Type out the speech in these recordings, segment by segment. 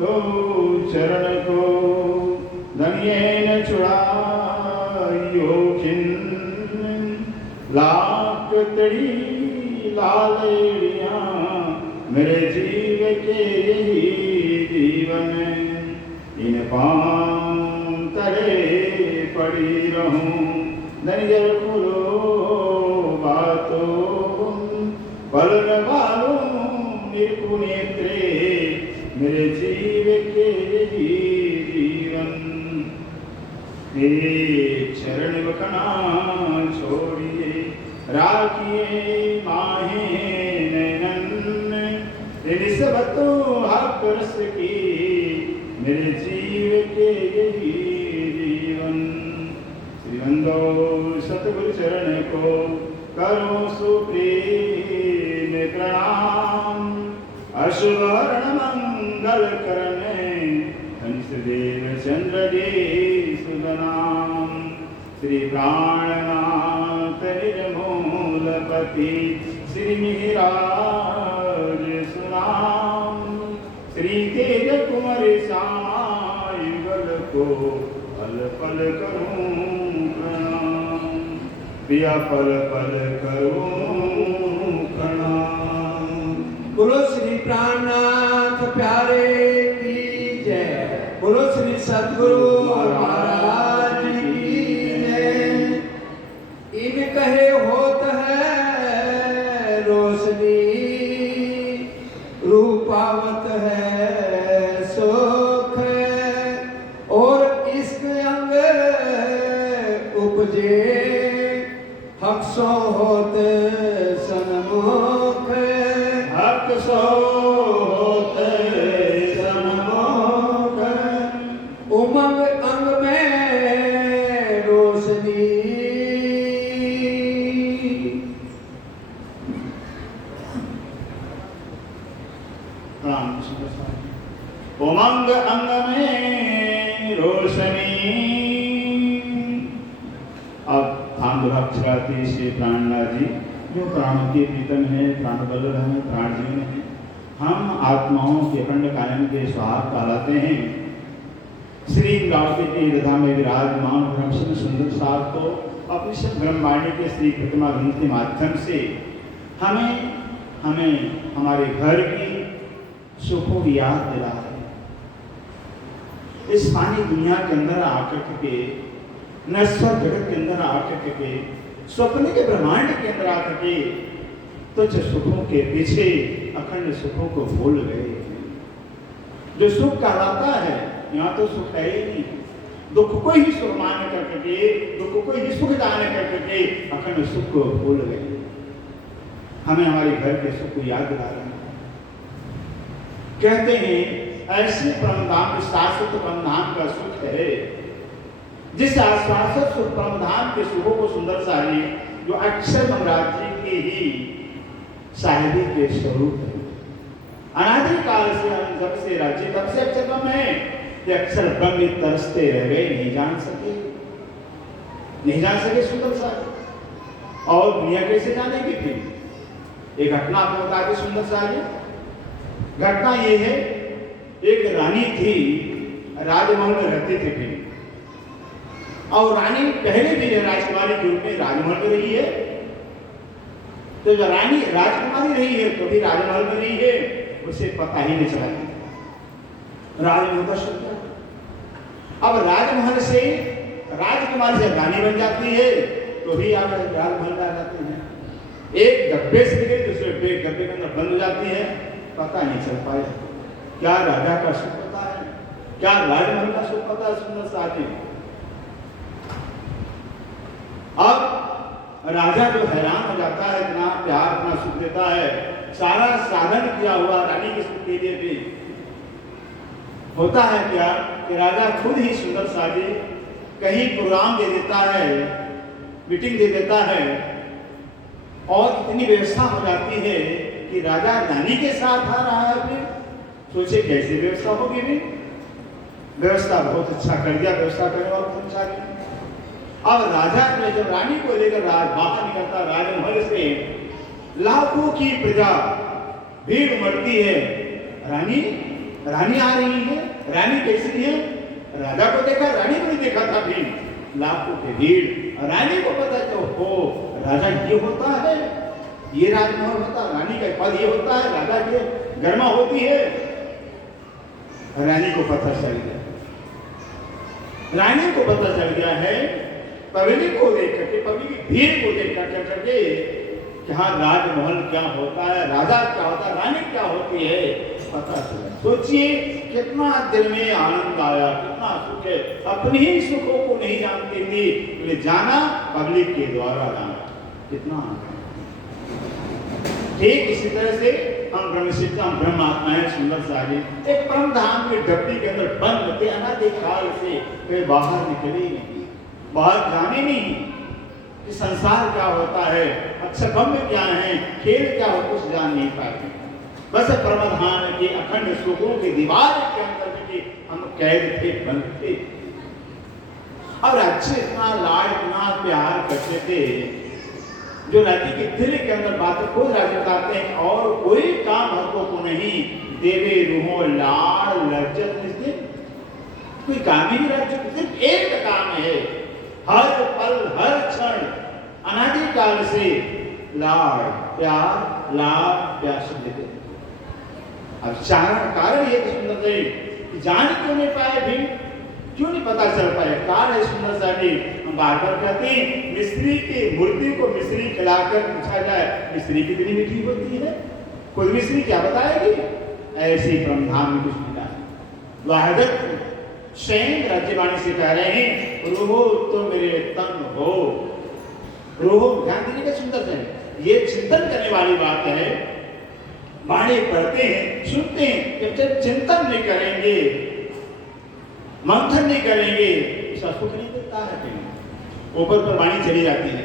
तो चरण को धनिये न चुड़ायो खिन्न लाख तड़ी लालेड़िया मेरे जीव के यही जीवन इन पांव तले पड़ी रहूं धनियर फूलो बातों पल न बालों निर्कु नेत्रे मेरे जीव के यही जीवन एक चरण बकना छोड़िए राखिए माहे नैनन निस्बतो हक रस की मेरे जीव के यही जीवन श्रीवंदो सतगुरु चरण को करो सुप्रेम प्रणाम अशुभरण मंगल करने हंसदेव चंद्र दे सुदनाम श्री प्राणनाथ निर्मूलपति श्री मिहिराज सुनाम श्री तेज कुमार साई गल को पल पल करूं प्रणाम पिया पल पल करूं प्रणाम। बोलो श्री प्राणनाथ प्यारे की जय। बोलो श्री सद्गुरु महाराज की जय। इन कहे होत है रोशनी रूपावत है सुख और इश्क अंग उपजे हक सो होत सन्मुख हक सो होत सन्मुख उमंग अंग में रोशनी उमंग अंग में रोशनी। अब आंध्राक्षराती से प्राणनाथ जी जो प्राण के प्रीतम है, प्राण बल्लभ है, प्राण जीवन है, हम आत्माओं के अखंड कायम के स्वाहा कहलाते हैं। श्री रावती के रथा में विराजमान ब्रह्म सुंदर साथ को अपनी सब ब्रह्मांड के श्री प्रतिमा ग्रंथ के माध्यम से हमें हमारे घर की सुखों की याद दिला है। इस पानी दुनिया के अंदर आकर के नश्वर जगत के अंदर आकर के स्वप्न के ब्रह्मांड के अंदर आकर के तुच्छ सुखों के पीछे अखंड सुखों को भूल गए। जो सुख कहलाता है यहाँ तो सुख है ही नहीं। दुख को ही सुख मान करके दुख को ही सुख जाने करके अखंड सुख को भूल गए। हमें हमारे घर के सुख को याद दिला रहे हैं। कहते हैं ऐसे परमधाम शाश्वत परमधाम का सुख है जिस शाश्वत सुख परमधाम के सुखों को सुंदर सारी जो अक्षर महाराज जी के ही साहिबी के स्वरूप है। अनादि काल से हम जब से राज्य तब से अक्षर ब्रह्म है कि अक्षर ब्रह्म तरसते रह गए, नहीं जान सके सुंदर सारी। और दुनिया कैसे जानेगी फिर? एक घटना आपको बता दें सुंदर सारी। घटना ये है, एक रानी थी, राजमहल में रहती थी फिर। और रानी पहले भी राजकुमारी के रूप में राजमहल में रही है। तो जब रानी राजकुमारी रही है तो भी राजमहल में रही है, उसे पता ही नहीं चला राजमहल का शब्द। अब राजमहल से राजकुमारी से रानी बन जाती है तो भी आप राजमहल में आ जाते हैं। एक डब्बे से निकले दूसरे डब्बे के अंदर बंद हो जाती है, पता नहीं चल पाए। क्या राजा का सुख पता है, क्या राजमहल का सुख पता है सुंदर साथी। अब राजा जो हैरान हो जाता है, इतना प्यार इतना सुख देता है, सारा साधन किया हुआ रानी के सुख के लिए भी होता है क्या कि राजा खुद ही सुंदर साजी कहीं प्रोग्राम दे देता है, मीटिंग दे देता है और इतनी व्यवस्था हो जाती है कि राजा रानी के साथ आ रहा है। फिर सोचे कैसे व्यवस्था होगी भी? व्यवस्था बहुत अच्छा कर दिया, व्यवस्था करने वाला कर्मचारी। अब राजा ने जब रानी को लेकर बाहर निकलता राजमहल से, लाखों की प्रजा भीड़ उमड़ती है। रानी रानी आ रही है। रानी कैसी है? राजा को देखा, रानी को नहीं देखा था भीम। लाखों की भीड़, रानी को पता तो हो राजा ये होता है, ये राजमहल होता, रानी का पद ये होता है, राजा की गरिमा होती है। रानी को पता चल गया, रानी को पता चल गया है पब्लिक को देख करके, पब्लिक की भीड़ को देख करके कि हाँ राजमहल क्या होता है, राजा क्या होता है, रानी क्या होती है, पता चला। सोचिए कितना दिल में आनंद आया, कितना सुख है। अपने ही सुखों को नहीं जानती थी, तो जाना पब्लिक के द्वारा जाना, कितना आनंद। ठीक इसी तरह से हम ब्रह्मसिद्ध, हम ब्रह्म आत्माएं सुंदर सारी एक परम धाम की डब्बी के अंदर बंद थे अनादिकाल से, कहीं बाहर निकले नहीं, बाहर जाने नहीं कि संसार क्या होता है, अच्छा गम्य क्या है, खेल क्या हो, कुछ जान नहीं पाते। बस परमधाम के अखंड सुखों की दीवार के अंदर के हम कैद थे, बंद थे। और अच्छे इतना लाड इतना प्यार करते थे, जो राज्य के दिल के अंदर बातें खुद राज्य बताते हैं, और कोई काम हमको को नहीं देवे रूहों लाड़ लज्जत निस्ते, कोई काम ही नहीं राज्य, सिर्फ एक काम है, हर पल हर क्षण अनादिकाल से लाड़ प्यार लाड़ प्यार से देते। अब कारण ये सुंदर है कि जान क्यों नहीं पाए भीम, क्यों नहीं पता चल पाए, कारण है सुंदर सा भी। हम बार बार कहते हैं मिस्री की मूर्ति को मिस्री खिलाकर पूछा जाए मिस्री कितनी मीठी होती है, कोई मिस्री क्या बताएगी, ऐसे ब्रह्मधाम में कुछ मिला है। वाहदत स्वयं राज्यवाणी से कह रहे हैं रोहो तो मेरे तन हो, रोहो ध्यान देने का सुंदर है, ये चिंतन करने वाली बात है। वाणी पढ़ते हैं सुनते हैं, जब चिंतन नहीं करेंगे मंथन नहीं करेंगे उसका सुख नहीं मिलता है, कहीं ऊपर पर वाणी चली जाती है।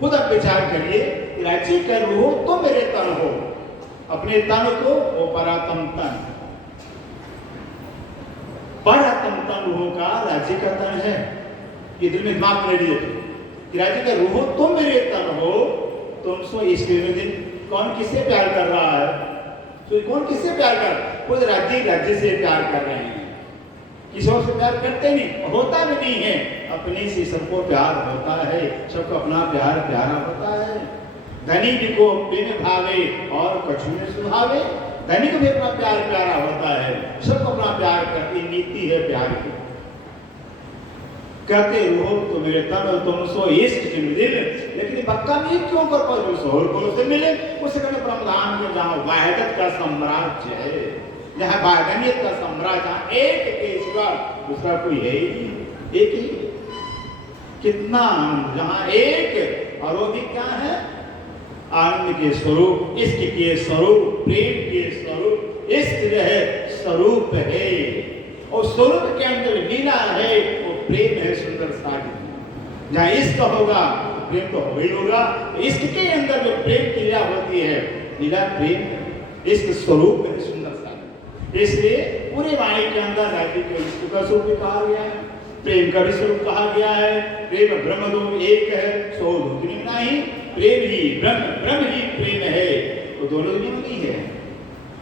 खुद आप विचार करिए, राज्य कर हो तो मेरे तन हो, अपने तन को वो परातम तन, परातम तन हो का राज्य का तन है, ये दिल में दिमाग में लीजिए। राज्य का रूह तो मेरे तन हो, तुम सो इसके दिन कौन किससे प्यार कर रहा है, तो कौन किससे प्यार कर, खुद राज्य से प्यार कर रहे हैं, किसी और से प्यार करते नहीं, होता भी नहीं है, अपने से सबको प्यार होता है, सबको अपना प्यार प्यारा होता है। धनी जी को बिन भावे और कछु में सुभावे, धनी को भी अपना प्यार प्यारा होता है, सबको अपना प्यार करती नीति है प्यार की। कहते रहो तो मेरे तन तुम सो इष्ट जिन दिल, लेकिन पक्का नहीं क्यों कर पाओ, सोहर को से मिले उसे कहने ब्रह्मधाम के जहाँ वाहदत का साम्राज्य है, जहाँ वाहदनियत का साम्राज्य, जहाँ एक के सिवा दूसरा कोई है ही, एक ही, कितना आनंद, जहाँ एक और वो भी क्या है, आनंद के स्वरूप, इश्क के स्वरूप, प्रेम के स्वरूप, इश्क जो है स्वरूप है, और स्वरूप के अंदर लीला है, वो प्रेम है सुंदर सागर। जहाँ इश्क होगा तो प्रेम तो हो ही होगा, इश्क के अंदर जो प्रेम की लीला होती है, लीला प्रेम है, इश्क स्वरूप है सुंदर सागर। इसलिए पूरे वाणी के अंदर राज्य को इश्क का स्वरूप कहा गया है, प्रेम का भी स्वरूप कहा गया है। प्रेम ब्रह्म दो एक है, सो दूसरी नहीं, प्रेम ही ब्रह्म, ब्रह्म ही प्रेम है, तो दोनों नहीं है।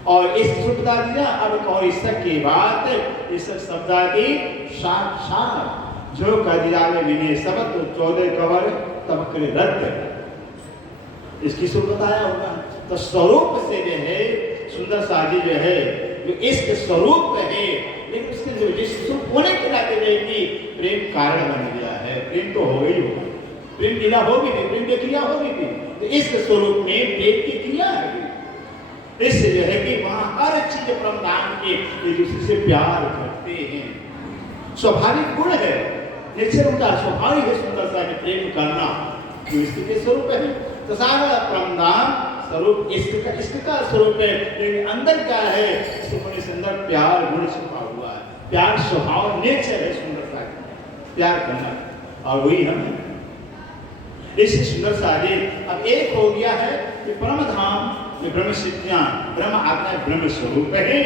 और इस सुखदा दिया अब और इस के बाद इस शब्दादि साक्षात जो कदियाले विने सबत 14 कवर तब करे रद्द, इसकी सुख बताया होगा। तो स्वरूप से जो है सुंदर साजी जो है, जो इसके स्वरूप है, लेकिन उसके जो जिस सुख होने के नाते भी प्रेम कारण बन गया है, प्रेम तो हो गई होगा, प्रेम लीला होगी थी, प्रेम की क्रिया होगी थी, तो इस स्वरूप में प्रेम की क्रिया है। इससे जो है कि वहां हर चीज ब्रह्मांड के एक दूसरे से प्यार करते हैं, स्वाभाविक गुण है, नेचर उनका स्वाभाविक है सुंदर सा प्रेम करना, जो इसके स्वरूप है। तो सारा ब्रह्मांड स्वरूप इसका स्वरूप है, लेकिन अंदर क्या है, इसके सुंदर प्यार गुण छुपा हुआ है, प्यार स्वभाव नेचर है सुंदर सा प्यार करना, और वही हम इस सुंदर सारे अब एक हो गया है कि परम धाम में ब्रह्म सिद्धियां, ब्रह्म आत्मा ब्रह्म स्वरूप है।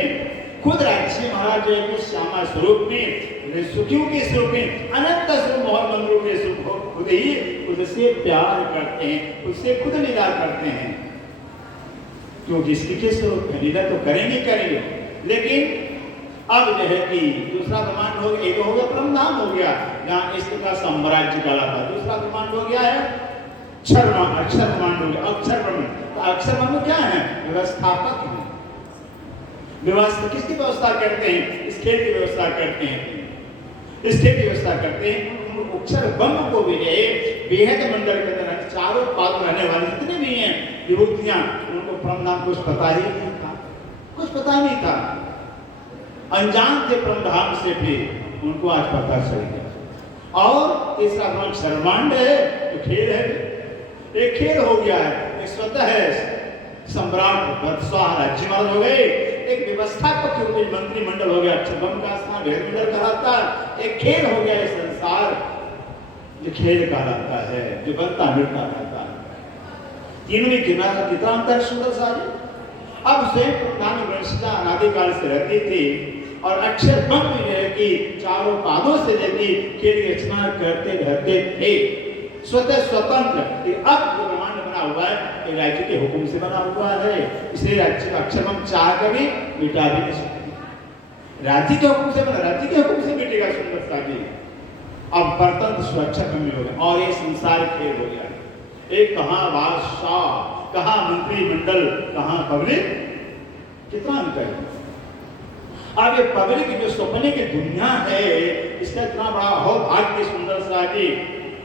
खुद राजसी महाराज के श्यामा स्वरूप में, सुखियों के स्वरूप में, अनंत स्वरूप मोहन मंदिरों के स्वरूप, खुद ही खुद से प्यार करते हैं, उससे खुद लीला करते हैं, क्योंकि इसके स्वरूप में लीला तो करेंगे, लेकिन अब जो है कि दूसरा ब्रह्मांड हो गया, एक हो गया परमधाम हो गया जहाँ इष्ट का साम्राज्य कहलाता। दूसरा ब्रह्मांड हो गया है अक्षर ब्रह्मांड हो गया, अक्षर ब्रह्मांड। तो अक्षर ब्रह्मांड क्या है? व्यवस्थापक है। व्यवस्था किसकी व्यवस्था करते हैं? इस खेल की व्यवस्था करते हैं, इस खेल की व्यवस्था करते हैं। अक्षर ब्रह्म को भी बेहद मंडल के अंदर चारों पाद रहने वाले जितने भी हैं विभूतियां, उनको परमधाम कुछ पता ही नहीं था, कुछ पता नहीं था, अनजान थे परमधाम से, भी उनको आज पता चल गया। और तीसरा ब्रह्म ब्रह्मांड है तो खेल है, एक खेल हो गया है, एक स्वतः है सम्राट बादशाह राज्य हो गए, एक व्यवस्थापक के रूप में मंत्रिमंडल हो गया, अक्षर ब्रह्म का स्थान मंडल कहलाता, एक खेल हो गया, ये संसार जो खेल कहलाता है, जो बनता मिलता रहता है। तीनों में कितना अंतर सुंदर सा है। अब से वंशजा अनादिकाल से रहती थी और अक्षर ब्रह्म जो है कि चारों पादों से यदि खेल की रचना करते रहते थे, स्वतंत्र। अब जो ब्रह्मांड बना हुआ है ये राज्य के हुक्म से बना हुआ है, इसलिए अक्षर ब्रह्म चाह कर भी मिटा भी नहीं सकते। राज्य के हुक्म से बना, राज्य के हुक्म से मिटेगा सुंदर सा जी। अब परतंत्र सुरक्षा कमी हो गया और ये संसार खेल हो गया। एक कहाँ बादशाह, कहाँ मंत्रिमंडल, कहाँ पब्लिक, कितना अंतर है। अब ये पब्लिक जो सपने की दुनिया है, इसका इतना बड़ा हो भाग्य सुंदर सा जी।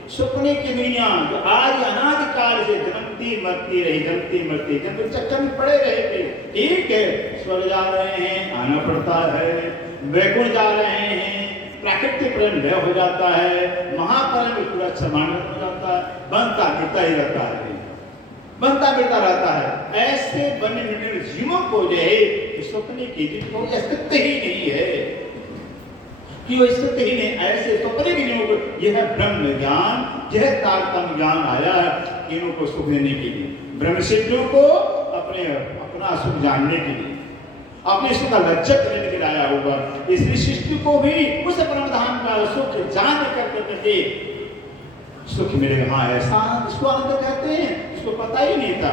सपने की दुनिया जो आज अनादिकाल से जन्मती मरती रही, जन्मती मरती, जब चक्कर में पड़े रहे थे। ठीक है, स्वर्ग जा रहे हैं, आना पड़ता है, वैकुंठ जा रहे हैं, प्राकृतिक प्रेम लय हो जाता है, महाप्रेम पूरा समानता हो जाता है, बनता गिरता ही रहता है, बनता गिरता रहता है। ऐसे बने मिटे जीवों को जो है सपने की जिनको अस्तित्व ही नहीं है, कि वो अस्तित्व ही नहीं, ऐसे सपने के जीवों को यह ब्रह्म ज्ञान, यह तारतम्य ज्ञान आया है तीनों को सुख देने के लिए, ब्रह्म सिद्धियों को अपना सुख जानने के लिए, अपने सुख का लज्जत लेने के लिए आया होगा। इस सृष्टि को भी उस परमधाम का सुख जान करके सुख मिलेगा। हाँ, ऐसा इसको आनंद कहते हैं, इसको पता ही नहीं था।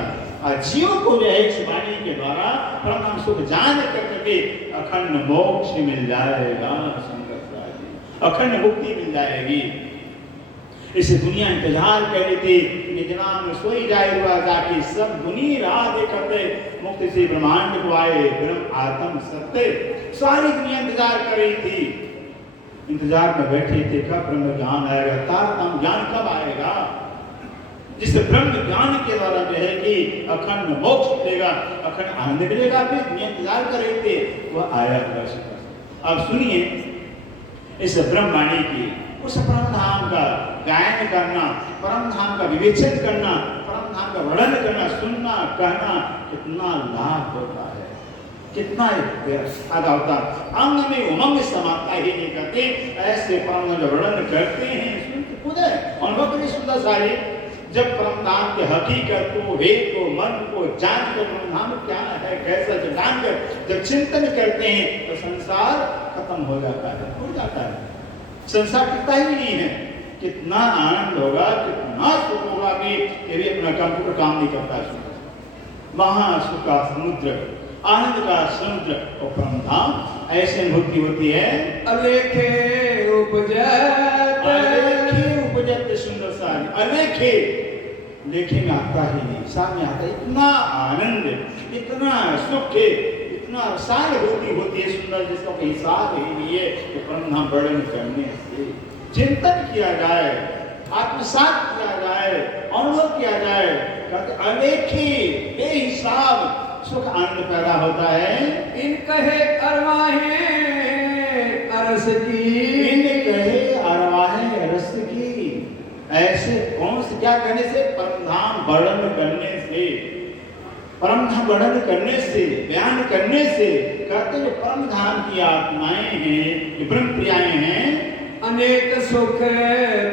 जीव को जो है इस वाणी के द्वारा परम सुख जान करके अखंड मोक्ष मिल जाएगा, अखंड मुक्ति मिल जाएगी। इसे दुनिया इंतजार कर रही थी, निजना में सोई जाए हुआ जाके सब दुनिया राह देखते मुक्ति से ब्रह्मांड को आए ब्रह्म आत्म सत्य। सारी दुनिया इंतजार कर रही थी, इंतजार में बैठे थे कब ब्रह्म ज्ञान आएगा, तारतम्य ज्ञान कब आएगा, जिस ब्रह्म ज्ञान के द्वारा जो है कि अखंड मोक्ष मिलेगा, अखंड आनंद मिलेगा। भी दुनिया इंतजार कर रहे थे, वह आया। अब सुनिए इस ब्रह्मवाणी की, उस परमधाम का गायन करना, परमधाम का विवेचन करना, परमधाम का वर्णन करना, सुनना, कहना कितना लाभ होता है, कितना फायदा होता है। अंग में उमंग समाता ही नहीं करते, ऐसे परमधाम का वर्णन करते हैं, सुनते खुद है अनुभव करिए सुंदर सारी। जब परमधाम के हकीकत को, वेद को, मन को जान कर परमधाम क्या है कैसा जान कर जब चिंतन करते हैं तो संसार खत्म हो जाता है, उड़ जाता है, संसार टिकता ही नहीं है। कितना आनंद होगा, कितना सुख होगा कि ये भी अपना कंप्यूटर काम नहीं करता है। महासुख का समुद्र, आनंद का समुद्र और परमधाम ऐसे अनुभूति होती है। अलेखे उपजत, अलेखे उपजत सुंदर सारी, अलेखे लेखे में आता ही नहीं, सामने आता है। इतना आनंद, इतना सुख, इतना रसानुभूति होती है सुंदर जिसका कोई हिसाब ही नहीं है। तो परमधाम वर्णन करने से चिंतन किया जाए, आत्मसात किया जाए, अनुभव किया जाए, अलेखी बेहिसाब सुख आनंद पैदा होता है। इन कहे अरवाहे अरस की, इन कहे अरवाहे रस की। ऐसे कौन से क्या करने से? परमधाम वर्णन करने से, परमधाम वर्णन करने से, बयान करने से। कहते जो परमधाम की आत्माएं हैं, ब्रह्म प्रियाएं हैं, अनेक सुख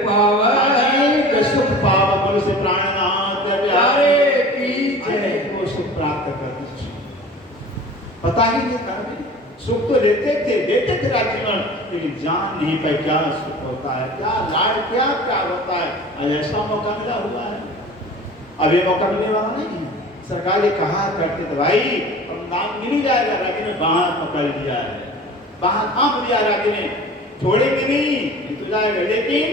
पावा, अनेक सुख पावा, बोलो से प्राणनाथ प्यारे की को सुख प्राप्त करते। पता ही नहीं था, सुख तो लेते थे राज्य में, लेकिन जान नहीं पाए क्या सुख होता है, क्या लाड, क्या क्या होता है। आज ऐसा मौका मिला हुआ है, अब ये मौका मिलने वाला नहीं है। सरकार ये कहा करते थे भाई परमधाम मिल जाएगा, लेकिन बाहर पकड़ लिया है, बाहर हाँप लिया राजे ने, छोड़ेंगे नहीं तो जाएगा, लेकिन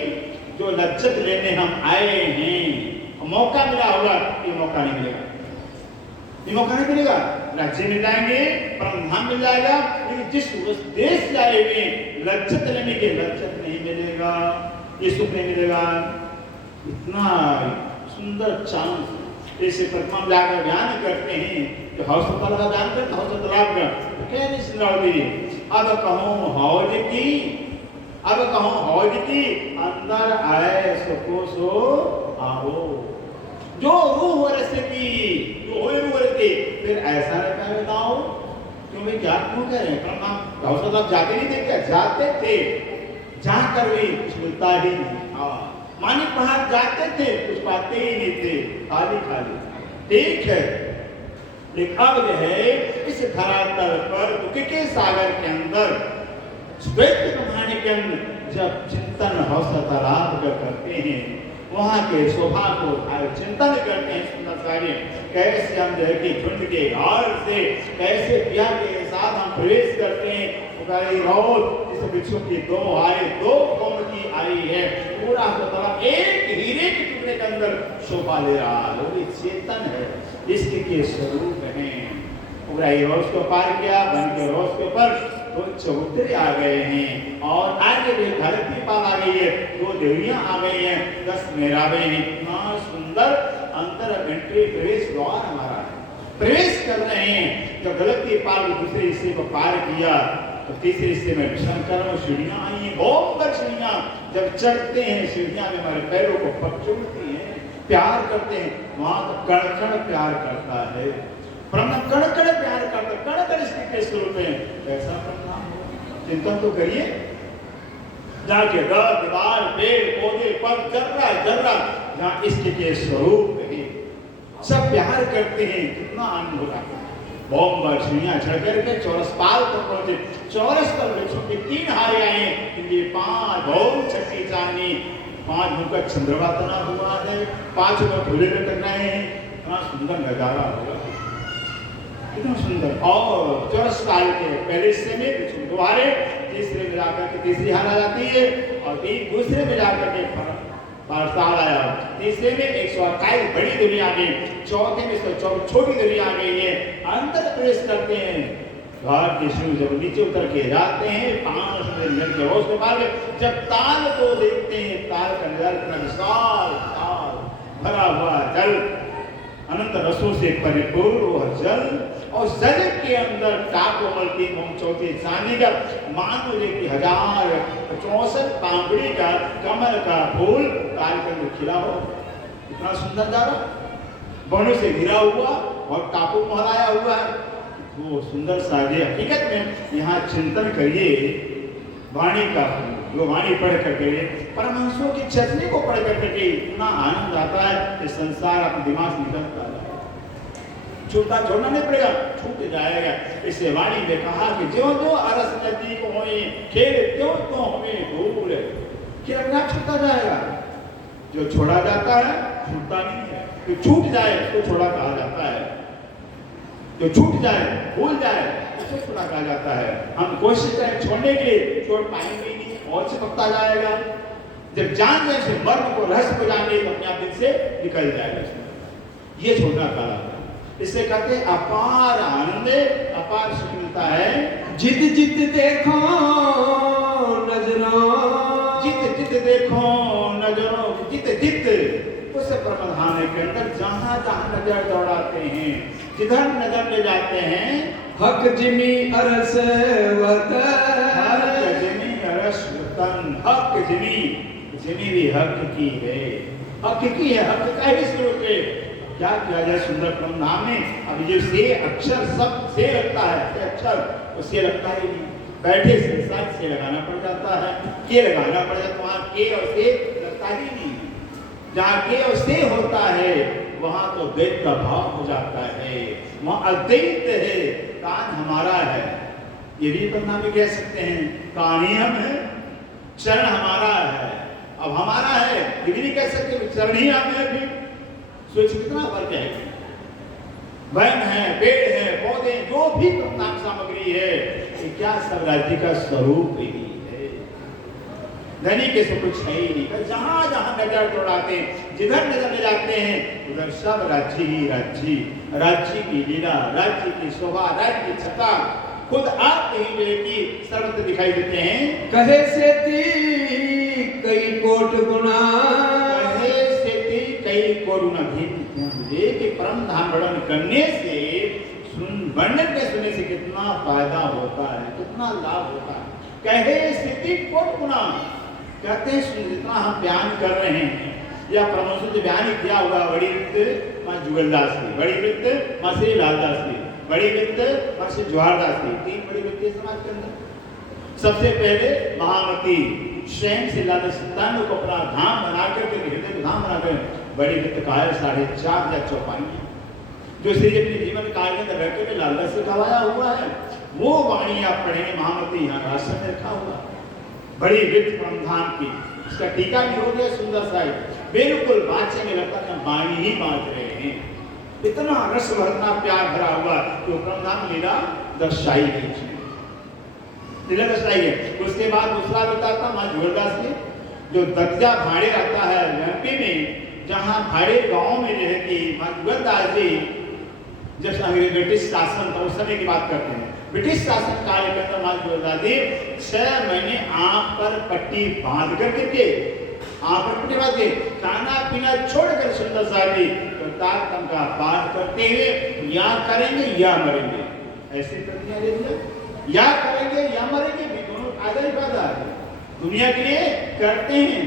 जो लज्जत लेने हम आए हैं, मौका मिला होगा, ये मौका नहीं मिलेगा, ये मौका नहीं मिलेगा। राज्य मिल जाएंगे, परमधाम मिल जाएगा, लेकिन जिस उस देश जाएंगे लज्जत लेने के लज्जत नहीं मिलेगा, ये सुख नहीं मिलेगा। इतना सुंदर चांस ऐसे प्रतिमा जाकर ध्यान करते हैं, जो हौस का ध्यान करते हौस तलाब का, तो क्या नहीं सुनाओगे, अब कहूँ हौज की, अब कहूँ हौज की, अंदर आए सुको सो आओ, जो रूह वरस की, जो होए रूह वरस की, फिर ऐसा रहता है बताओ, क्यों भाई क्या क्यों कह रहे हैं, प्रणाम हौस तलाब जाते नहीं थे क्या, जाते थे, जाकर भी कुछ मिलता ही नहीं। मानिक पहाड़ जाते थे, कुछ पाते ही नहीं थे, खाली खाली। ठीक है, लेकिन अब जो है इस धरातल पर दुख के सागर के अंदर, श्वेत कमाने के अंदर जब चिंतन हौसला तालाब करते हैं, वहां के शोभा को चिंतन करते हैं, सुंदर कार्य कैसे हम जो है कि झुंड के हार से कैसे पिया के साथ हम प्रवेश करते हैं, रोज इस वृक्षों की दो आए, दो कोमटी आई है, पूरा एक हीरे के टुकड़े के अंदर शोभा ले रहा है, वो भी चेतन है, इसके स्वरूप हैं। पूरा रोज को पार किया, बन के रोज के ऊपर दो चबूतरे आ गए हैं, और आगे भी धरती पाल आ गई है, दो देवियां आ गई हैं, 10 मेहराबें हैं। इतना सुंदर अंतर घंटे प्रवेश द्वार हमारा है, प्रवेश कर रहे हैं। जब गलती पाल दूसरे हिस्से को पार किया तो तीसरे हिस्से में शंकर सीढ़ियां आई हैं, बहुत सीढ़ियां, जब चढ़ते हैं सीढ़ियां में हमारे पैरों को पकड़ती हैं, प्यार करते हैं, वहां तो कण कण प्यार करता है, ब्रह्म कण कण प्यार करता, कण कण इसके स्वरूप है। ऐसा प्रणाम हो, चिंतन तो करिए, जाके घर दीवार पेड़ पौधे पग जर्रा जर्रा जहाँ इसके स्वरूप है, सब प्यार करते हैं, कितना आनंद होता है। बॉम्ब सीढ़ियां चढ़ करके चौरस पाल तक पहुंचे, चौरस पर वृक्षों के 3 हारे आए, इनके 5 बहुत छठी चांदी, 5 मुख चंद्रमा तना हुआ है, 5 में फूले लटक रहे हैं, इतना सुंदर नजारा होगा, कितना सुंदर। और चौरस काल के पहले हिस्से में वृक्षों 2 हारे, तीसरे में जाकर के तीसरी हार आ जाती है, और दूसरे में जाकर के साल आया, तीसरे में 128 बड़ी दुनिया आ गई, चौथे में 124 छोटी दुनिया आ गई है। अंदर प्रवेश करते हैं, द्वार के शुरू जब नीचे उतर के जाते हैं, 5 जन के होश में पार, जब ताल को देखते हैं, ताल का नजर विशाल ताल भरा हुआ जल, अनंत रसों से परिपूर्ण वह जल, और जल के अंदर टाकोमल की चौथी चांदी का मानो कि 1064 तांबड़ी का कमल का फूल ताल के अंदर खिला हो, इतना सुंदर जारा, बनों से घिरा हुआ और टापू महलाया हुआ है, वो सुंदर साजे। हकीकत में यहाँ चिंतन करिए वाणी का, जो वाणी पढ़ करके परमहंसों की चटनी को पढ़ करके इतना आनंद आता है कि संसार अपने दिमाग से निकलता है, छूटा छोड़ना नहीं पड़ेगा, छूट जाएगा। इसे वाणी में कहा कि जो जो अरस नदी को होए खेल त्यों तो हमें भूल, किरंगा छूटा जाएगा, जो छोड़ा जाता है छूटता नहीं है, जो छूट जाए उसको छोड़ा कहा जाता है, जो छूट जाए भूल जाए उसको छोड़ा कहा जाता है। हम कोशिश करें छोड़ने के लिए, छोड़ पाएंगे नहीं, और चिपकता जाएगा। जब जान जाए से मर्म को रहस्य को जाने तो अपने आप दिल से निकल जाएगा, ये छोड़ना कहा। इससे कहते हैं अपार आनंद, अपार सुख मिलता है। जित जित देखो नजरों, जित जित देखो नजरों, जित जित उस प्रधान के अंदर जहाँ जहाँ नजर दौड़ाते हैं, जिधर नजर ले जाते हैं, हक जिमी अरस वतन, हक जिमी अरस वतन, हक जिमी, जिमी भी हक की है, हक की है, हक का ही स्वरूप है। क्या किया जाए सुंदर नाम में, अब ये से अक्षर सब से लगता है, से अक्षर तो से लगता ही नहीं, बैठे से साथ से लगाना पड़ जाता है, के लगाना पड़ जाता है, वहाँ के और से लगता ही नहीं। जहाँ के और से होता है वहाँ तो द्वैत का भाव हो जाता है, वहाँ अद्वैत है, कान हमारा है, ये भी बदनामी में कह सकते हैं, कानी हम है, चरण हमारा है, अब हमारा है ये भी नहीं कह सकते, चरण ही हम है। फिर सोच कितना फर्क है, वन है, पेड़ है, पौधे, जो भी प्रताप सामग्री है ये क्या सब राज्य का स्वरूप ही है। धनी के से कुछ है ही नहीं, जहां जहां नजर दौड़ाते हैं, जिधर नजर ले जाते हैं उधर सब राज्य ही राज्य, राज्य की लीला, राज्य की शोभा, राज्य की छटा खुद आप ही जो है कि सर्वत्र दिखाई देते हैं। कहे से ती कई कोट गुना, कहे से ती कई कोट गुना भेद मुझे कि परम धाम वर्णन करने से वर्णन के सुनने से कितना फायदा होता है, कितना लाभ होता है। कहे से ती कोट गुना, कहते हैं जितना हम बयान कर रहे हैं या प्रमोशन जो बयान किया हुआ, बड़ी वृत्त माँ जुगलदास की, बड़ी वृत्त माँ श्री लालदास की, बड़ी वृत्त माँ श्री जवाहरदास की, तीन बड़ी वृत्ति समाज के अंदर। सबसे पहले महामती स्वयं से लाल संतानों को अपना धाम बना करके, हृदय को धाम बनाकर बड़ी वृत्त का 4.5 चौपाई जो श्री अपने जीवन काल के अंदर रहते हुए लालदास से गवाया हुआ है, वो वाणी आप पढ़ेंगे। महामती यहाँ राष्ट्र में रखा हुआ बड़ी वृत्त परमधाम की, इसका टीका भी हो गया सुंदर सा, बिल्कुल वाच्य में लगता है वाणी ही बांध रहे हैं। इतना रस भरना प्यार भरा हुआ तो परमधाम लीला दर्शाई गई है, लीला दर्शाई है। उसके बाद दूसरा बताता माँ जुगलदास की, जो दत्जा भाड़े रहता है एमपी में, जहाँ भाड़े गांव में रहती माँ जुगलदास जी, जब अंग्रेज ब्रिटिश शासन था उस समय की बात करते हैं, ब्रिटिश शासन काल के अंदर माँ जुगलदास जी 6 महीने आंख पर पट्टी बांध कर के, आंख पर पट्टी बांध के खाना पीना छोड़कर सुंदर साहब तारतम का पाठ करते हुए या करेंगे या मरेंगे, ऐसी प्रतिज्ञा ले लिया, या करेंगे या मरेंगे, दोनों फायदा ही फायदा है। दुनिया के लिए करते हैं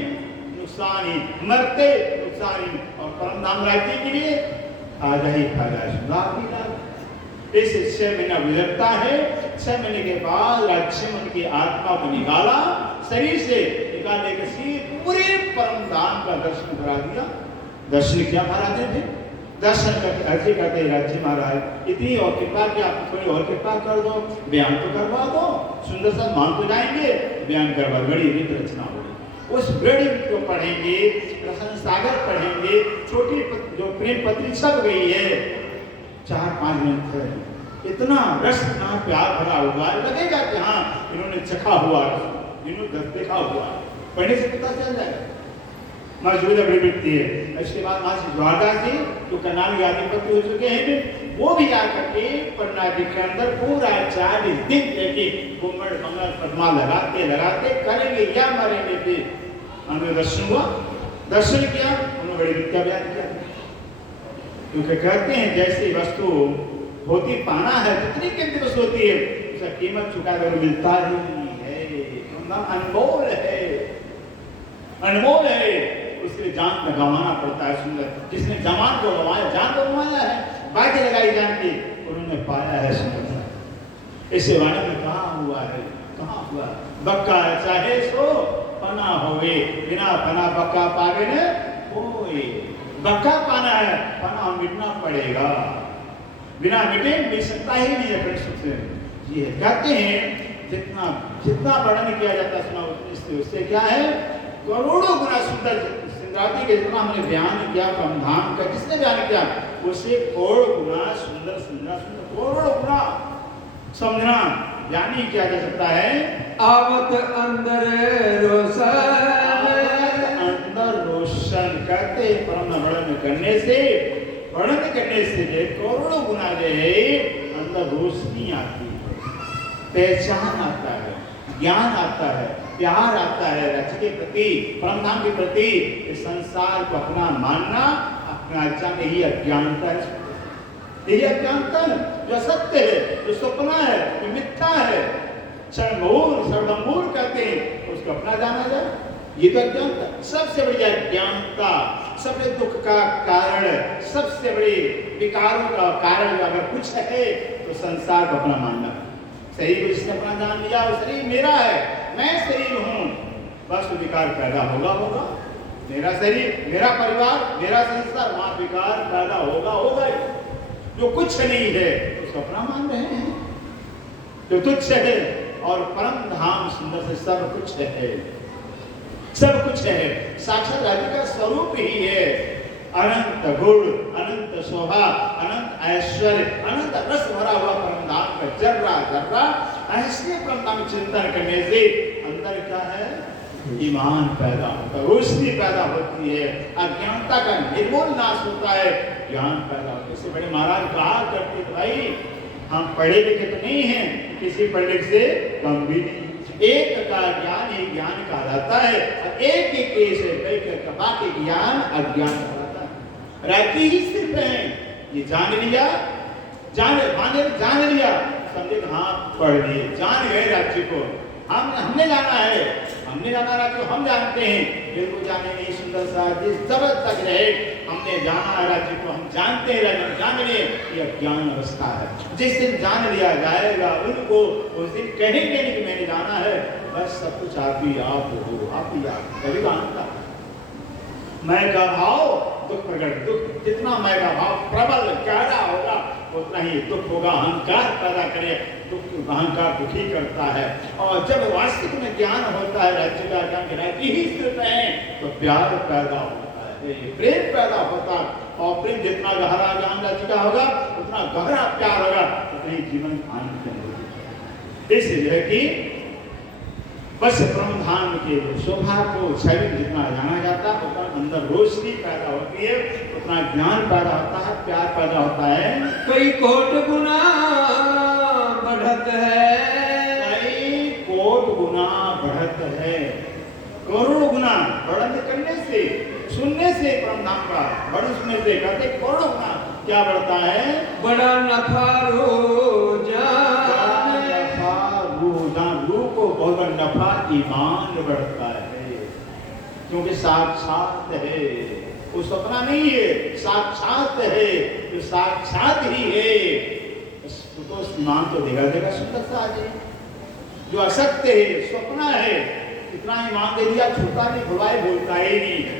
नुकसान ही, मरते नुकसान ही, और परमधाम राज्य के लिए फायदा ही फायदा है। इस 6 महीना गुजरता है, 6 महीने के बाद लक्ष्मण की आत्मा को निकाला, शरीर से निकालने के पूरे परम धाम का दर्शन करा दिया। दर्शन क्या महाराज थे, दर्शन करके अर्जी करते राज्य महाराज इतनी और कृपा की, आप थोड़ी और कृपा कर दो, बयान तो करवा दो, सुंदर सा मान तो जाएंगे, बयान करवा, बड़ी रीत रचना होगी। उस बड़ी को पढ़ेंगे, रसन सागर पढ़ेंगे, छोटी जो प्रेम पत्री छप गई है 4-5 मिनट है, इतना रस, इतना प्यार भरा हुआ है, लगेगा कि हाँ इन्होंने चखा हुआ रस, इन्होंने देखा हुआ, पढ़ने से पता चल जाएगा। माँ जुगलदास बड़ी व्यक्ति है। इसके बाद माँ श्री जवाहरदास जी जो करनाल के आधिपत्य हो चुके हैं, वो भी जाकर के पटना जी के अंदर पूरा 40 दिन लेके घूमड़ मंगल पद्मा लगाते लगाते करेंगे या मरेंगे। फिर हमें दर्शन हुआ, दर्शन किया, उन्होंने बड़ी विद्या बयान किया, क्योंकि कहते हैं जैसी वस्तु होती पाना है, जितनी कीमती वस्तु होती है उसका कीमत चुका कर मिलता ही नहीं है, अनमोल है, अनमोल है, उसके लिए जान का गंवाना पड़ता है। सुंदर जिसने जमान को गंवाया, जान को गंवाया है, बाकी लगाई जान की, उन्होंने पाया है सुंदर। इस वाणी में कहाँ हुआ है, कहाँ हुआ, बक्का चाहे सो पना होवे, बिना पना बक्का पावे न होए। बक्का पाना है, पना मिटना पड़ेगा, बिना मिटे मिल सकता ही नहीं है। ये कहते हैं जितना जितना वर्णन किया जाता है सुना उससे क्या है, करोड़ों गुना सुंदर सिंगाती के जितना हमने बयान किया परमधाम का, जिसने बयान किया उससे करोड़ गुना सुंदर सुंदर सुंदर, करोड़ों गुना समझना बयान ही किया जा सकता है। आवत अंदर रोशन, अंदर रोशन करते परम वर्णन करने से करोड़ों गुना जो है अंदर रोशनी आती है, पहचान आता है, ज्ञान आता है, प्यार आता है राज्य के प्रति, परमधाम के प्रति। इस संसार को अपना मानना, अपना जान, यही अज्ञानता है, यही अज्ञानता है, जो सत्य है, जो सपना है, जो मिथ्या है, सर्वमूल कहते हैं, उसको अपना जाना जाए, ये तो अज्ञानता। सबसे बड़ी अज्ञानता, सबसे दुख का कारण, सबसे बड़ी विकारों का कारण अगर कुछ है तो संसार को अपना मानना। शरीर को जिसने अपना जान लिया वो शरीर मेरा है, मैं शरीर हूँ, बस विकार पैदा होगा, मेरा शरीर, मेरा परिवार, मेरा संसार, वहाँ विकार पैदा होगा ही। जो कुछ नहीं है उसको अपना मान रहे हैं, जो तुच्छ है, और परम धाम सुंदर से सब कुछ है, सब कुछ है, साक्षात राज्य का स्वरूप ही है। अनंत गुण, अनंत शोभा, अनंत ऐश्वर्य, अनंत रस भरा हुआ परम धाम का जर्रा जर्रा ऐसे परम चिंतन करने से अंदर क्या है, ईमान पैदा होता है, रोशनी पैदा होती है, अज्ञानता का निर्मूल नाश होता है, ज्ञान पैदा होता है। इससे बड़े महाराज कहा करते थे, भाई हम पढ़े लिखे तो नहीं हैं, किसी पढ़े लिखे से कम भी नहीं। एक का ज्ञान एक ज्ञान कहलाता है, और एक से बाकी ज्ञान अज्ञान कहलाता है। रहती ही सिर्फ है, ये जान लिया, जान लिया, समझे हाँ पढ़ लिए, जान गए राज्य को, हमने जाना है, हमने जाना राज्य को हम जानते हैं, बिल्कुल जाने नहीं। सुंदर सा जिस जब तक रहे हमने जाना है राज्य को, हम जानते हैं राज्य हम जान लिए, ये अज्ञान अवस्था है। जिस दिन जान लिया जाएगा उनको, उस दिन कहेंगे नहीं कि मैंने जाना है, बस सब कुछ आप ही आप हो, आप ही आप। कभी जानता मैं का भाव दुख प्रकट, दुख जितना मैं का भाव प्रबल गहरा होगा उतना ही दुख होगा, अहंकार पैदा करे, दुख अहंकार दुखी करता है। और जब वास्तविक में ज्ञान होता है, राज्य का ज्ञान राज्य ही स्थित है, तो प्यार पैदा होता है, प्रेम पैदा होता है, और प्रेम जितना गहरा ज्ञान राज्य का होगा उतना गहरा प्यार होगा, उतना ही जीवन आनंद होगा। इसलिए कि बस ब्रह्म धाम के शोभा को शरीर जितना जाना जाता है उतना अंदर रोशनी पैदा होती है, उतना ज्ञान पैदा होता है, प्यार पैदा होता है। कई कोट गुना बढ़त है, कई कोट गुना बढ़त है, करोड़ों गुना बढ़त करने से, सुनने से ब्रह्म धाम का बढ़ सुनने से कहते करोड़ों गुना क्या बढ़ता है, बड़ा नफा रोजान, बहुत बड़ा नफा ईमान बढ़ता है, क्योंकि साक्षात है, वो सपना नहीं है, साक्षात है, जो साक्षात ही है उसको ईमान तो देगा सुंदर सा है। जो असत्य है, स्वप्न है, इतना ईमान दे दिया, छूटा नहीं, भुलवाए बोलता ही नहीं है,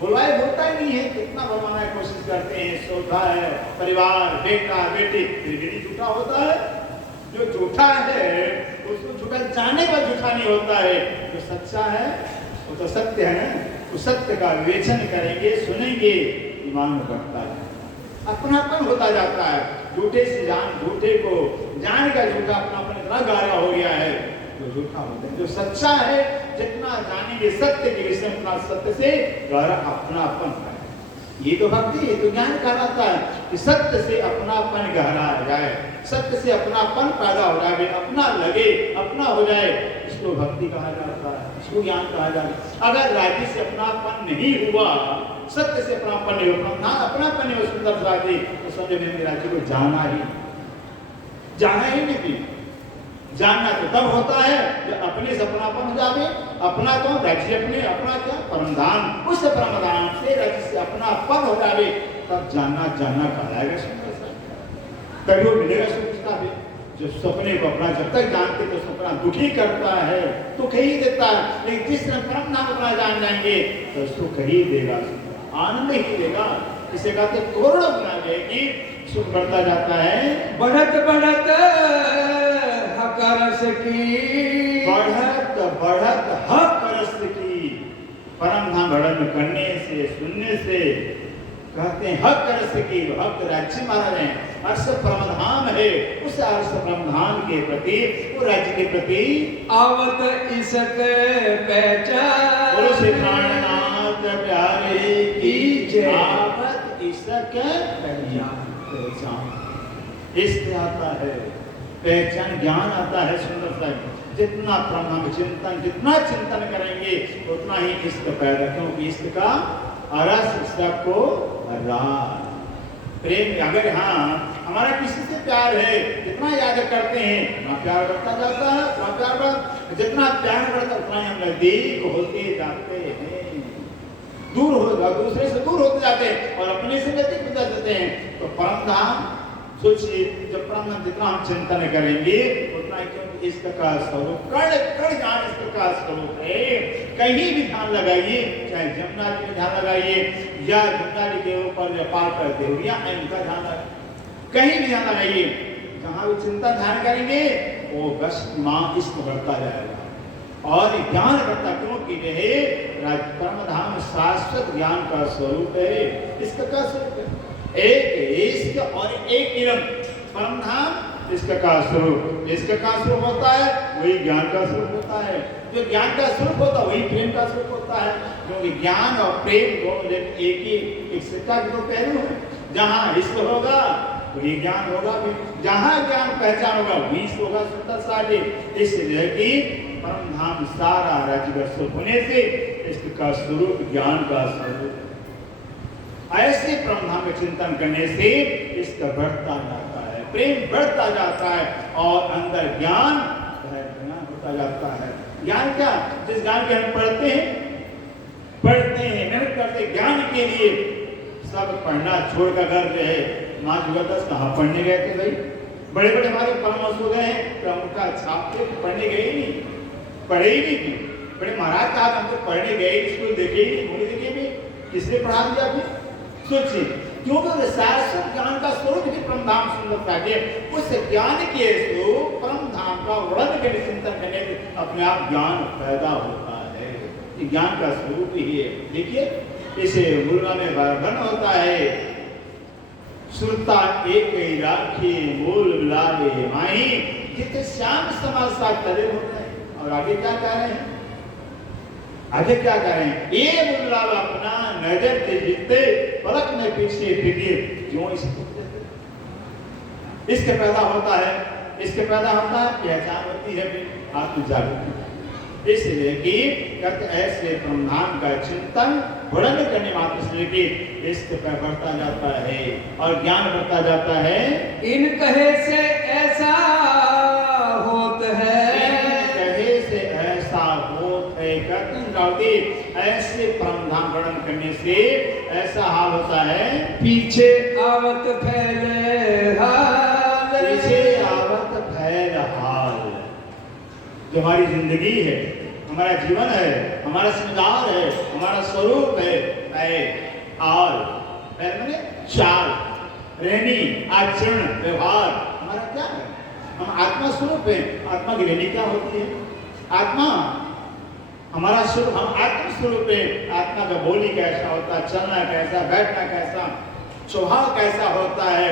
भुलवाए बोलता ही नहीं है, कितना भुलवाने की कोशिश करते हैं, सोता है, परिवार, बेटा बेटी, फिर भी झूठा होता है। जो झूठा है उसको झूठा जाने का झूठा नहीं होता है, जो सच्चा है वो तो सत्य है ना, उस सत्य का विवेचन करेंगे, सुनेंगे, ईमान बढ़ता है, अपनापन होता जाता है। झूठे से झूठे को जान का झूठा अपनापन इतना गहरा हो गया है, जो झूठा होता है। जो सच्चा है जितना जानेंगे सत्य के विषय उतना सत्य से गहरा अपनापन है। ये तो भक्ति, ये तो ज्ञान कहलाता है कि सत्य से अपनापन गहरा आ जाए, सत्य से अपनापन पैदा हो जाए, अपना लगे, अपना हो जाए, इसको भक्ति कहा जाता है, इसको ज्ञान कहा जाता है। अगर राज्य से अपनापन नहीं हुआ, सत्य से अपनापन नहीं हुआ, अपनापन नहीं हो सुंदर साथी, तो समझे मैंने राज्य को जाना ही नहीं। जानना तो तब होता है जब अपने से अपनापन हो जाए, अपना तो राज्य अपने, अपना क्या परमधाम, उस परमधाम से राज्य से अपनापन हो जाए, तब जानना कहलाएगा सुंदर सा। तभी वो मिलेगा सुखता भी। जो सपने को अपना जब तक जानते तो सपना दुखी करता है, दुख ही देता है, लेकिन जिस दिन परम नाम अपना जान जाएंगे तो सुख ही देगा, आनंद ही देगा। इसे कहते करोड़ों गुना जाएगी, सुख बढ़ता जाता है, बढ़त हक रस की, बढ़त हक रस की। परम धाम बढ़त करने से, सुनने से कहते हैं हक रस की। हक राज्य महाराज हैं, अर्श परमधाम है, उस अर्श परमधाम के प्रति, वो राज्य के प्रति आवत इसक पहचान, बोलो श्री प्राणनाथ प्यारे की जय। आवत इसक पहचान, इससे आता है पहचान, ज्ञान आता है सुंदर सा। जितना ब्रह्म चिंतन, जितना चिंतन करेंगे उतना ही इष्ट पैदा, क्योंकि इष्ट का अरस सबको राज प्रेम। अगर हाँ हमारा किसी से प्यार है, जितना याद करते हैं उतना प्यार बढ़ता जाता है, उतना प्यार बढ़, जितना प्यार बढ़ता उतना हम नजदीक होते जाते हैं, दूर होगा, दूसरे से दूर होते जाते हैं और अपने से नजदीक होते जाते हैं। तो परम धाम सोचिए, जब परम जितना हम चिंतन करेंगे उतना क्योंकि इसका स्वरूप कण कण ज्ञान इसका स्वरूप है। कहीं भी ध्यान लगाइए, चाहे जमुना जी में ध्यान लगाइए या गंगा जी के ऊपर पार करते हो या इनका ध्यान लगाइए, कहीं भी ध्यान लगाइए, जहाँ भी चिंतन ध्यान करेंगे वो बस माँ इष्ट बढ़ता जाएगा और ज्ञान बढ़ता, क्योंकि वह परम धाम शाश्वत ज्ञान का स्वरूप है। इसका क्या स्वरूप है? एक इष्ट और एक निरंतर। परम धाम इसका का स्वरूप, इसका का स्वरूप होता है वही ज्ञान का स्वरूप होता है। जो ज्ञान का स्वरूप होता है वही प्रेम का स्वरूप होता है, क्योंकि ज्ञान और प्रेम दोनों एक ही एक सिक्का के दो पहलू है। जहाँ ईश्वर होगा वही ज्ञान होगा, भी जहाँ ज्ञान पहचान होगा वही ईश्वर होगा। सुंदर साजे इसलिए कि परम धाम सारा राज्य स्वरूप होने से इसका स्वरूप ज्ञान का स्वरूप, ऐसे परम धाम में चिंतन करने से इसका बढ़ता जाता है, प्रेम बढ़ता जाता है और अंदर ज्ञान होता जाता है। ज्ञान क्या, जिस ज्ञान के हम पढ़ते हैं मेहनत करते ज्ञान के लिए, सब पढ़ना छोड़कर घर जो है माँ जुगतस कहाँ पढ़ने गए थे भाई? बड़े बड़े हमारे परमहंस हो गए हैं तो उनका छाप थे, पढ़ने गए ही नहीं, पढ़े ही नहीं थे। बड़े महाराज कहा हम तो पढ़ने गए, स्कूल देखे ही नहीं, घूमे देखे भी, किसने पढ़ा दिया अभी? सोचिए, क्योंकि शाश्वत ज्ञान का स्वरूप ही परम धाम सुंदरता है। उस ज्ञान के स्वरूप परम धाम का वर्णन करने चिंतन करने से अपने आप ज्ञान पैदा होता है। ये ज्ञान का स्वरूप ही है। देखिए इसे मुर्गा में वर्णन होता है, श्रुता एक ही राखी मूल लावे माही, जितने श्याम समाज साथ तले होते हैं। और आगे क्या कह रहे हैं? आगे क्या करें? ये बुलावा अपना नजर से जीते पलक में पीछे फिरिए क्यों इसके पैदा होता है, इसके पैदा होता है पहचान होती है आत्म जागृति। इसलिए कि ऐसे ब्रह्मांड का चिंतन वर्णन करने मात्र से कि इसके पर बढ़ता जाता है और ज्ञान बढ़ता जाता है। इन कहे से ऐसा होत है, ऐसे परमधाम वर्णन करने से ऐसा हाल होता है, पीछे आवत फैले हाल, पीछे आवत फैल हाल। जो हमारी जिंदगी है, हमारा जीवन है, हमारा श्रृंगार है, हमारा स्वरूप है, और मैंने चाल रहनी आचरण व्यवहार हमारा क्या है? हम आत्मा स्वरूप है। आत्मा की रहनी क्या होती है? आत्मा हमारा स्वरूप, हम आत्म स्वरूप है। आत्मा का बोली कैसा होता है, चलना कैसा, बैठना कैसा, स्वभाव कैसा होता है,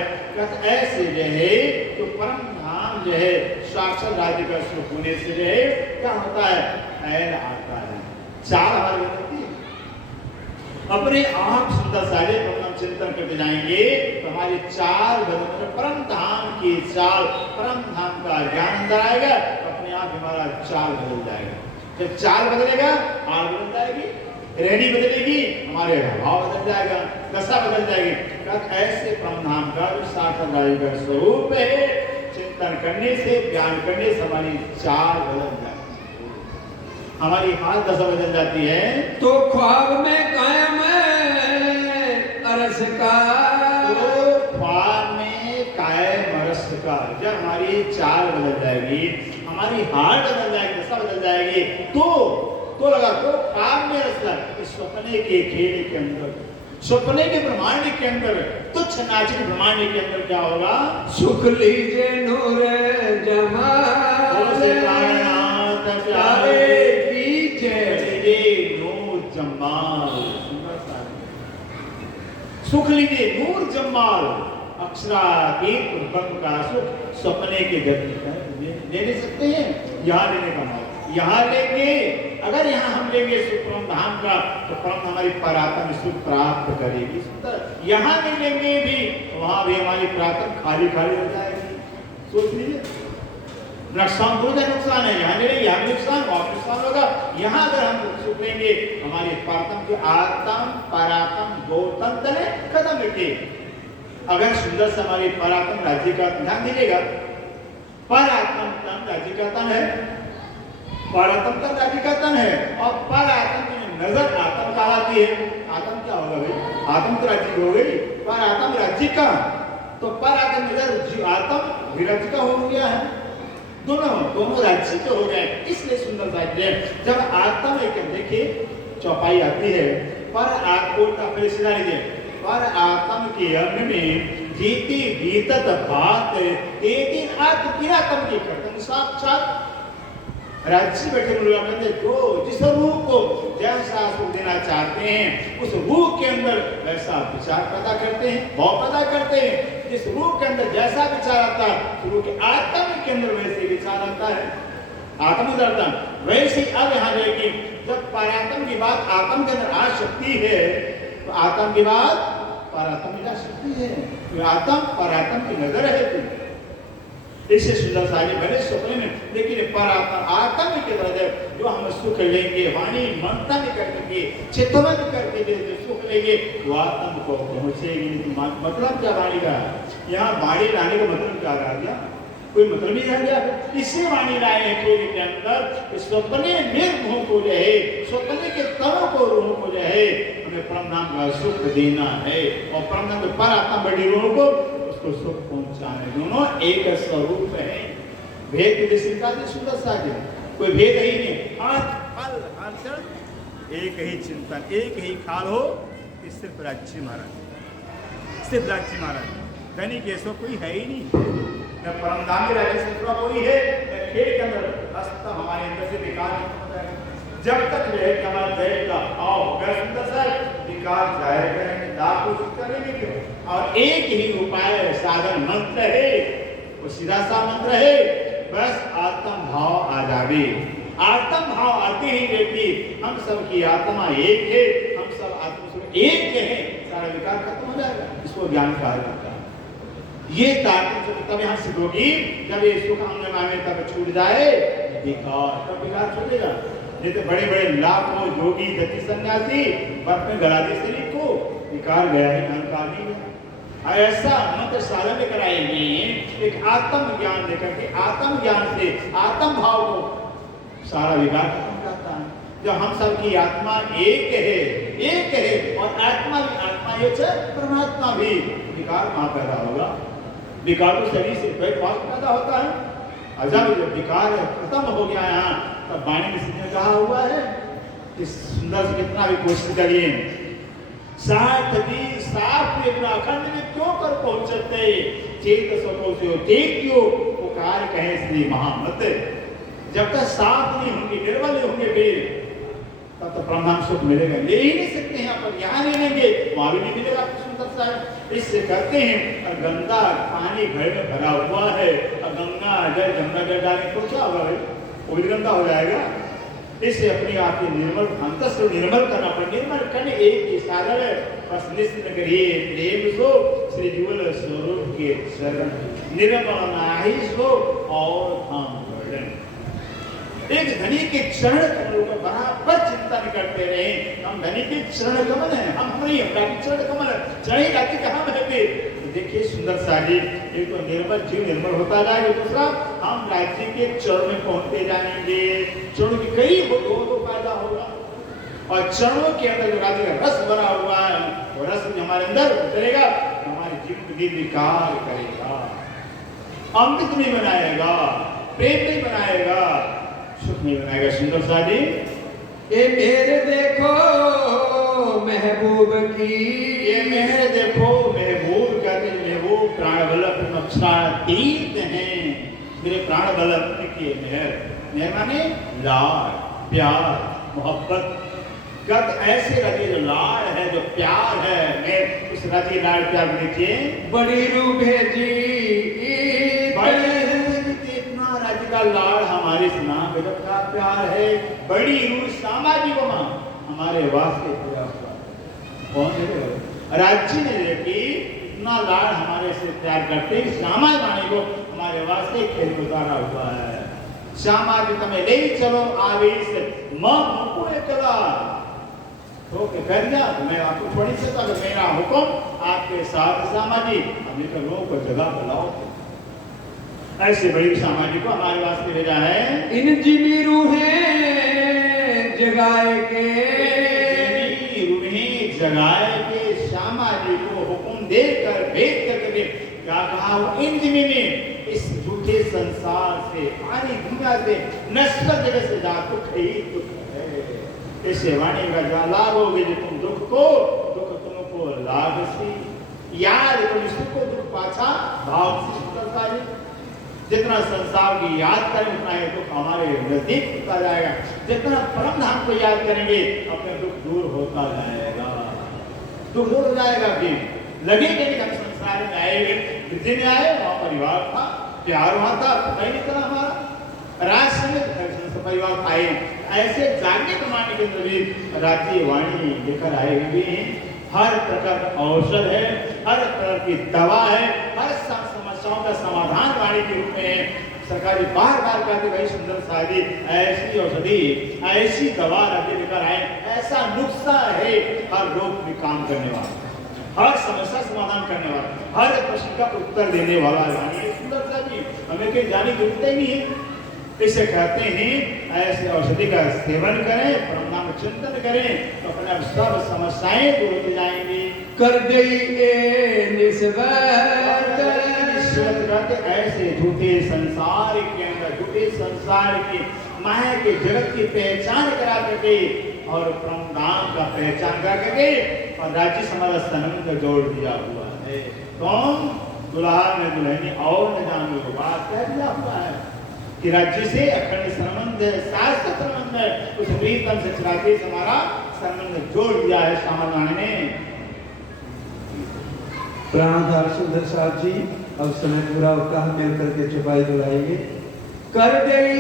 ऐसे जो है तो परम धाम जो है साक्षात राज्य का स्वरूप होने से जो है क्या होता है? ऐल आता है, चाल हमारी होती है। अपने आप सुंदर सारे परम चिंतन करते जाएंगे तो हमारी चाल बदल, परम धाम की चाल, परम धाम का ज्ञान अंदर आएगा, अपने आप हमारा चाल बदल जाएगा। जब चाल बदलेगा आल बदल जाएगी, रहनी बदलेगी, हमारे भाव बदल जाएगा, दशा बदल जाएगी। ऐसे परमधाम का जो साक्षात राज्य का स्वरूप है, चिंतन करने से ज्ञान करने से हमारी चाल बदल जाती है, हमारी हाल दशा बदल जाती है। तो ख्वाब में कायम अरस का, तो ख्वाब में कायम अरस का, जब हमारी चाल बदल जाएगी, हमारी हाल बदल जाएगी, दशा बदल जाएगी, तो लगा तो ख्वाब में रस लगा। इस सपने के खेल के अंदर, सपने के ब्रह्मांड के अंदर, तुच्छ नाचिक ब्रह्मांड के अंदर क्या होगा? सुख लीजिए नूर जमाल, प्यारे कीजिए नूर जमाल। सुख लीजिए नूर जमाल, अक्षरातीत ब्रह्म का सुख सपने के गति ले ले सकते हैं। यहाँ लेने का माल यहाँ लेंगे, अगर यहाँ हम लेंगे सुख परम धाम का, तो परम हमारी परात्म सुख प्राप्त करेगी। सुंदर यहाँ नहीं लेंगे भी, वहां भी हमारी प्रातः खाली खाली हो जाएगी। सोच लीजिए, नुकसान हो जाए, नुकसान है, यहाँ ले यहाँ भी नुकसान, वहां नुकसान होगा। यहाँ अगर हम सुख लेंगे, हमारी प्रातम के आत्म परातम दो तंत्र खत्म मिटे। अगर सुंदर से हमारी परात्म राज्य का ध्यान दीजिएगा, परात्म तन राज्य का तन है, परात्म तन राज्य का तन है, और परात्म नजर आत्म कहलाती है। आत्म क्या होगा भाई? आत्म तो राज्य हो गई, परात्म राज्य का, तो परात्म नजर आत्म विराज्य का हो गया है, दोनों राज्य के हो गए। इसलिए सुंदर राज्य जब आत्म एक देखिए चौपाई आती है, पर आत्मा का फिर सीधा लीजिए, पर आत्म के अन्न में जीती बीतत बात, एक आत्म की कर्तन साक्षात राज्य बैठे मुर्गा कहते जो जिस रूह को जैसा सुख देना चाहते हैं उस रूह के अंदर वैसा विचार पैदा करते हैं, भाव पैदा करते हैं। जिस रूह के अंदर जैसा विचार आता है रूह के आत्मा के अंदर वैसे विचार आता है, आत्म दर्शन। वैसे अब यहाँ देखिए जब परात्म की बात आत्म के अंदर आ सकती है तो आत्म की बात परात्म में जा सकती है। तो आत्म परात्म की नजर है तुम इससे सुंदर सारी बने सपने में। लेकिन परात्म आत्म के तरह जो हम सुख लेंगे वाणी मनता में करके चित्तवन करके जो सुख लेंगे वो आत्म को पहुंचेगी नहीं। मतलब क्या वाणी का? यहाँ वाणी लाने का मतलब क्या रह गया? कोई मतलब नहीं रह गया। इससे वाणी लाए हैं थोड़ी के अंदर सपने में मुंह को रहे, सपने के तरों को रूह को रहे हमें परम नाम का सुख देना है और परम नाम पर आत्मा बड़ी रूह को उसको सुख पहुंचाने। दोनों एक स्वरूप है। भेद विदेशिका से सुंदर सागर कोई भेद ही नहीं। हाथ फल हर्षण एक ही चिंतन एक ही खाल हो कि सिर्फ राज्य महाराज, सिर्फ राज्य महाराज धनी के सो कोई है ही नहीं। न परमधामी राज्य से कोई है न खेल के अंदर हस्त हमारे अंदर से विकार नहीं होता है। जब तक रहे हमारा रहेगा आओ सुंदर सर विकार जाएगा नहीं, दाग को करेंगे क्यों? और एक ही उपाय साधन मंत्र है, वो सीधा सा मंत्र है, बस आत्म भाव आ जावे। आत्म भाव आते ही व्यक्ति हम सब की आत्मा एक है, हम सब आत्मा एक है, सारा विकार खत्म हो जाएगा। इसको ज्ञान कहा जाता है। ये ताकत तब यहाँ सिद्ध होगी जब ये सुख अंग में तब छूट जाए विकार, तब विकार छूटेगा। नहीं तो बड़े बड़े लाखों योगी जति सन्यासी बर्फ में गला दी शरीर को, विकार गया है, अहंकार नहीं गया। ऐसा मंत्र साधन लेकर आएंगे एक आत्म ज्ञान लेकर के, आत्म ज्ञान से आत्म भाव को सारा विकार खत्म करता है। जब हम सब की आत्मा एक है और आत्मा भी आत्मा एक है, परमात्मा भी, विकार कहाँ पैदा होगा? विकार तो शरीर से पैदा होता है। और जब विकार खत्म हो गया यहाँ तब वाणी में कहा हुआ है कि सुंदर से कितना भी कोशिश करिए साथ भी साफ में अखंड में क्यों कर पहुंचते चेत सको से क्यों पुकार कहे श्री महामत। जब तक साफ नहीं होंगे निर्मल नहीं होंगे फिर तब तो ब्रह्मांड सुख मिलेगा। ले ही नहीं सकते यहाँ पर, यहाँ ले लेंगे वहां भी नहीं मिलेगा। सुंदर सा है इससे करते हैं। और गंदा पानी घर में भरा हुआ है और गंगा जल जमुना जल डालें तो क्या होगा? वो भी गंदा हो जाएगा। इससे अपने आप के निर्मल अंतर से निर्मल करना पड़े। निर्मल करने एक ही साधन है, बस निश्चित करिए प्रेम सो श्री जीवन स्वरूप के शरण निर्मल नाही सो और हम वर्णन। एक धनी के चरण कमलों का बराबर चिंतन करते रहे। हम धनी के चरण कमल हैं, हम हमारी चरण कमल है, चाहे राज्य कहाँ में है। देखिए सुंदर साजी एक तो निर्मल जीव निर्मल होता जाएगा, दूसरा हम राज्य के चरण में पहुंचते जाएंगे। चरणों के कई तो फायदा होगा और चरणों के अंदर जो राज्य का रस भरा हुआ है वो रस हमारे अंदर उतरेगा, हमारे जीवन को निर्विकार करेगा, अमृत नहीं बनाएगा, प्रेम नहीं बनाएगा, सुख नहीं बनाएगा। सुंदर साजी ये मेरे देखो महबूब की, ये मेरे देखो महबूब कहते हैं वो प्राण बल्लभ तीर्थ हैं। मेरे प्राण बल्लभ के मेहर माने लाड़ प्यार मोहब्बत गत ऐसे रजे जो लाड़ है जो प्यार है। मैं उस रजे लाड़ प्यार देखिए बड़ी रूह भेजी इतना राज्य का लाड़ हमारे सुना गजब का प्यार है। बड़ी रूह सामाजिक हमारे वास्ते पूरा कौन है? राज्य ने देखी इतना लाड़ हमारे से प्यार करते श्यामा रानी को हमारे वास्ते खेल उतारा हुआ है। श्यामा जी तुम्हें ले चलो आवेश मुझको चला तो कह दिया मैं आपको छोड़ नहीं सकता, तो मेरा हुक्म आपके साथ श्यामा जी हमें तो लोगों को जगह बुलाओ। ऐसे बड़ी श्यामा जी को हमारे वास्ते भेजा है। इन जिमी रूहें जगाए के जगाए के श्यामा जी को हुक्म देकर भेज करके क्या कहा? इन जिमी में इस झूठे संसार से सारी दुनिया से नश्वर जगह से जा दुख ही दुख है। इसे वाणी का जा लागोगे जो तुम दुख को दुख तुमको लाग सी याद तुम सुख को दुख पाछा भाव से सुंदरता जितना संसार की याद करें उतना ही दुख हमारे नजदीक होता जाएगा। जितना परम धाम को याद करेंगे अपने दुख दूर होता जाएगा, दुख दूर हो जाएगा। फिर लगेंगे कि हम संसार में आएंगे, पृथ्वी में आए वहाँ परिवार था, प्यार वहाँ था, पता ही नहीं चला हमारा राष्ट्र में परिवार आए। ऐसे जागने कमाने के अंदर भी राज्य वाणी लेकर आए भी हर प्रकार का औषध है, हर प्रकार की दवा है, हर समस्याओं का समाधान वाणी के रूप में है। सरकारी बार बार कहते भाई सुंदर सादी ऐसी औषधि ऐसी दवा राज्य लेकर आए, ऐसा नुस्खा है हर रोग में काम करने वाला, हर समस्या समाधान करने वाला, हर प्रश्न का उत्तर देने वाला वाणी सुंदर सादी। हमें कहीं जाने की जरूरत ही नहीं है। इसे कहते हैं ऐसे औषधि का सेवन करें, परम नाम चिंतन करें तो अपने सब समस्याएं दूर हो जाएंगी। कर दई निस्बत ऐसे झूठे संसार के अंदर, झूठे संसार की माया के जगत की पहचान करा करके और परम नाम का पहचान करा करके और राज्य समाज संबंध जोड़ दिया हुआ है। कौन? दुल्हा ने दुल्हनी और न जाने को बात कह दिया हुआ है कि राज्य से अखंड संबंध है, शास्त्र संबंध है, उस प्रीतम से चिरागे से हमारा संबंध जोड़ दिया है सामान्य ने। प्राणधार सुंदर साहब जी अब समय पूरा होता है, मिल करके चौपाई दोहराएंगे। कर दई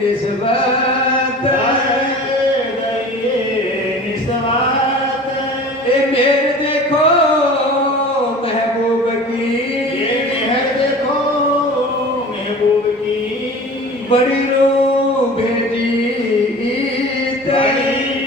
निस्बत ए मेर देखो महबूब की, ये मेहर देखो महबूब की, बड़ी रो भेजी बड़ी